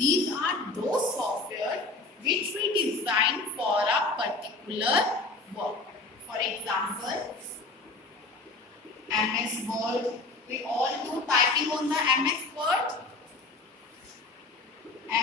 These are those software which we design for a particular work. For example, MS Word. We all do typing on the MS Word,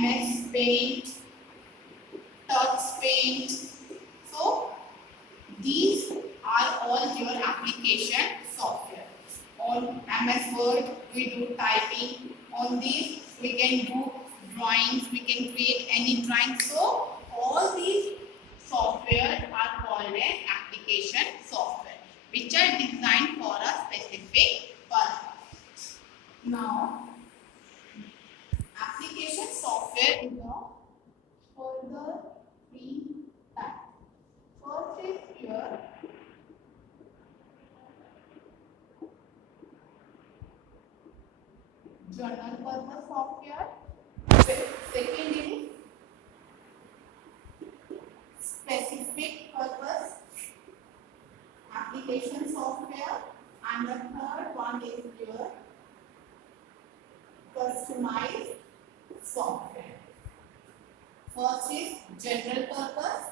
MS Paint, Touch Paint. So these are all your application software. On MS Word, we do typing. On these, we can do drawings. We can create any drawing. So all these software are called as application software, which are designed for a specific purpose. Now, application software is a further three types. First is your general purpose software. Second is specific purpose application software, and the third one is your customized software. First is general purpose,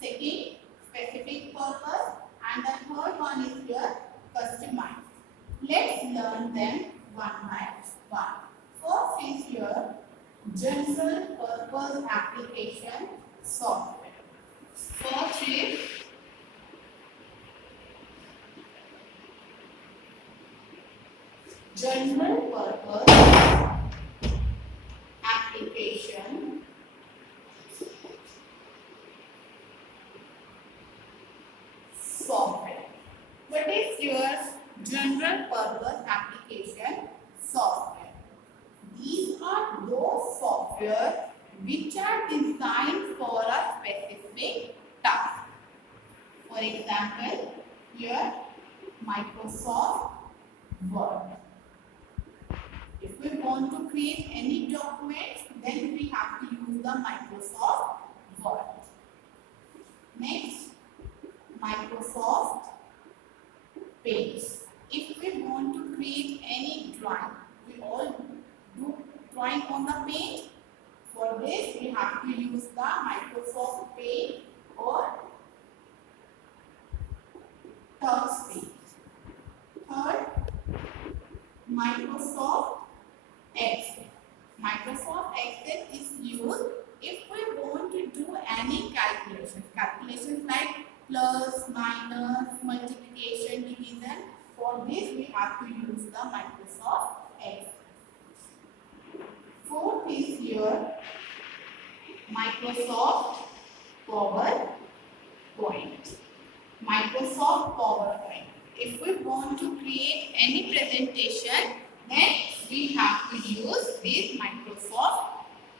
second specific purpose, and the third one is your customized. Let's learn them one by one. First is your general purpose application software. First is general purpose application software. What is your general purpose application software? These are those software which are designed for a specific task. For example, here Microsoft Word. If we want to create any document, then we have to use the Microsoft Word. Next, Microsoft Paint. If we want to create any drawing, we all do drawing on the paint. For this, we have to use the Microsoft Paint or Touch Paint. Third, Microsoft Excel. Microsoft Excel is used if we want to do any calculations. Calculations like plus, minus, multiplication, division. For this, we have to use the Microsoft Excel. Fourth is here Microsoft PowerPoint. Microsoft PowerPoint. If we want to create any presentation, then we have to use this Microsoft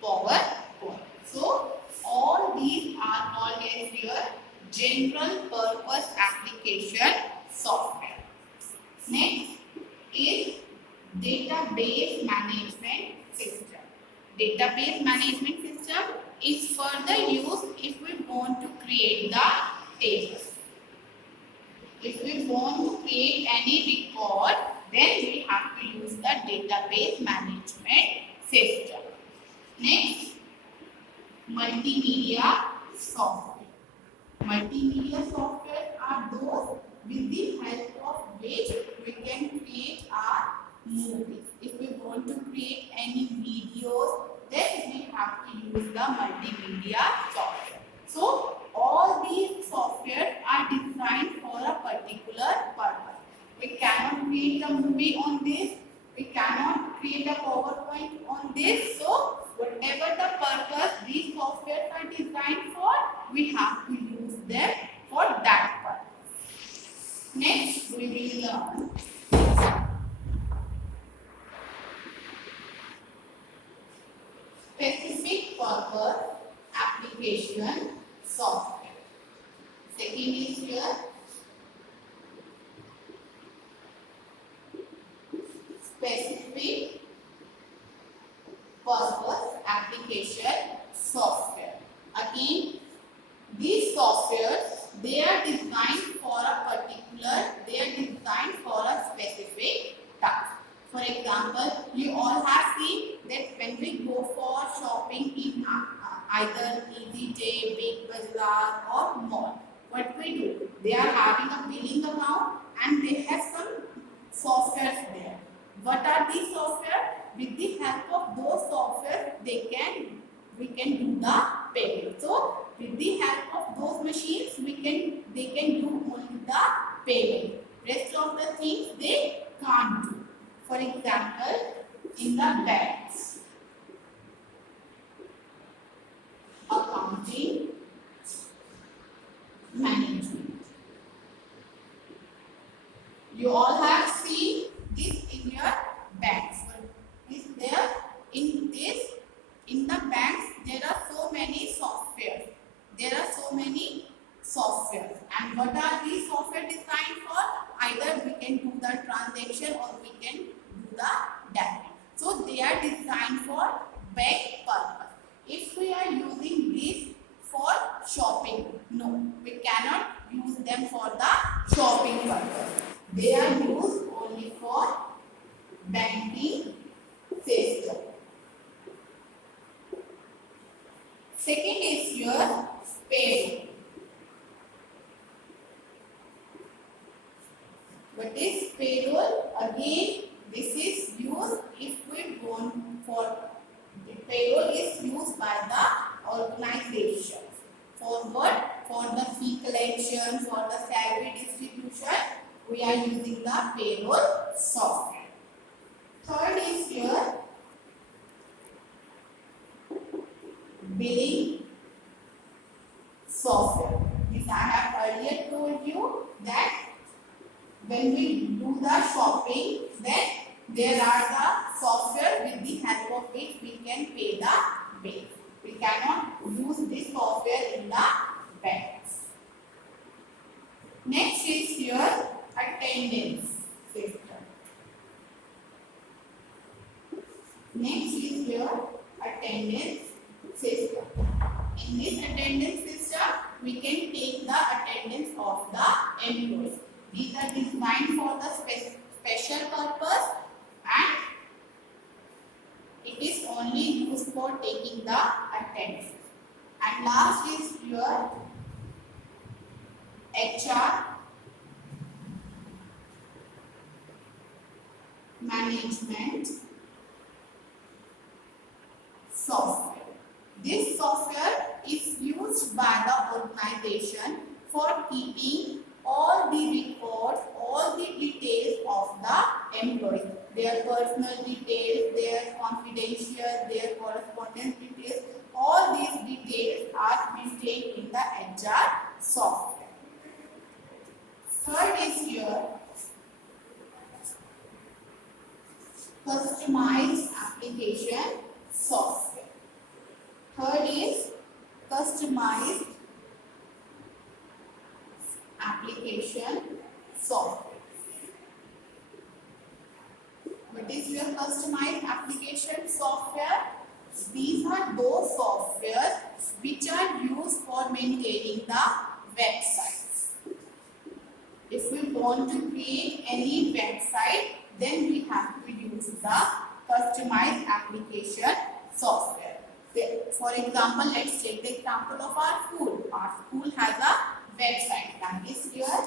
PowerPoint. So all these are called as your general purpose application software. Next is database management system. Database management system is further used if we want to create the tables. If we want to create any record, then we have to use the database management system. Next, multimedia software. Multimedia software are those with the help of which we can create our movies. If we want to create any videos, then we have to use the multimedia software. So all these software are designed for a particular purpose. We cannot create a movie on this. We cannot create a PowerPoint on this. So whatever the purpose these software are designed for, we have to use them for that purpose. Next, we will learn specific purpose application software. Second is here specific purpose application software. Again, these software, they are designed for a specific task. For example, you all have seen that when we go for shopping in either EasyJet, Big Bazaar or mall, what we do? They are having a billing account and they have some softwares there. What are these software? With the help of those software, we can do the payment. So with the help of those machines, they can do only the payment. Rest of the things they can't do. For example, in the banks, accounting, management. You all have seen this in your banks. Is there in the banks there are so many software. There are so many software. And what are these software designed for? Either we can do the transaction or we can do the debit. So they are designed for bank purpose. If we are using this for shopping, no, we cannot use them for the shopping purpose. They are used only for banking system. Second is your payroll. What is payroll? Again, this is used if we want for the payroll is used by the organization. For what? For the fee collection, for the salary distribution, we are using the payroll software. Third is your billing software. This I have earlier told you that when we do the shopping, then there are the software with the help of which we can pay the bill. We cannot use this software in the banks. Next is your attendance system. Next is your attendance system. In this attendance system, we can take the attendance of the employees. These are designed for the special purpose and it is only used for taking the attendance. And last is your HR management software. This software is used by the organization for keeping all the records, all the details of the employee, their personal details, their confidential, their correspondence details, all these details are maintained in the HR software. Third is your customized application software. Third is customized application software. What is your customized application software? These are those softwares which are used for maintaining the websites. If we want to create any website, then we have to use the customized application software. For example, let's take the example of our school. Our school has a website that is your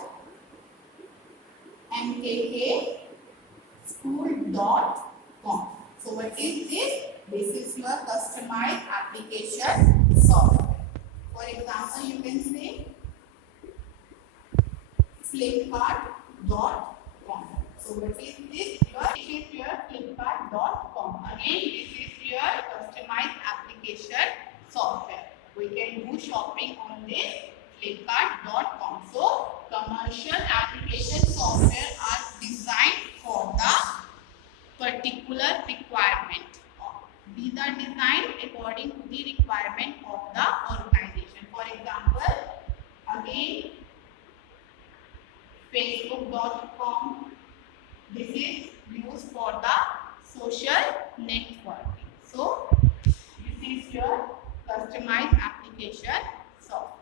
mkkschool.com. So what is this? This is your customized application software. For example, you can say flipkart.com. So what is this? This is your flipkart.com. Again, this is your customized application software. We can do shopping on this flipkart.com. So commercial application software are designed for the particular requirement. These are designed according to the requirement of the organization. For example, again, facebook.com. This is used for the social networking. So this is your customized application software.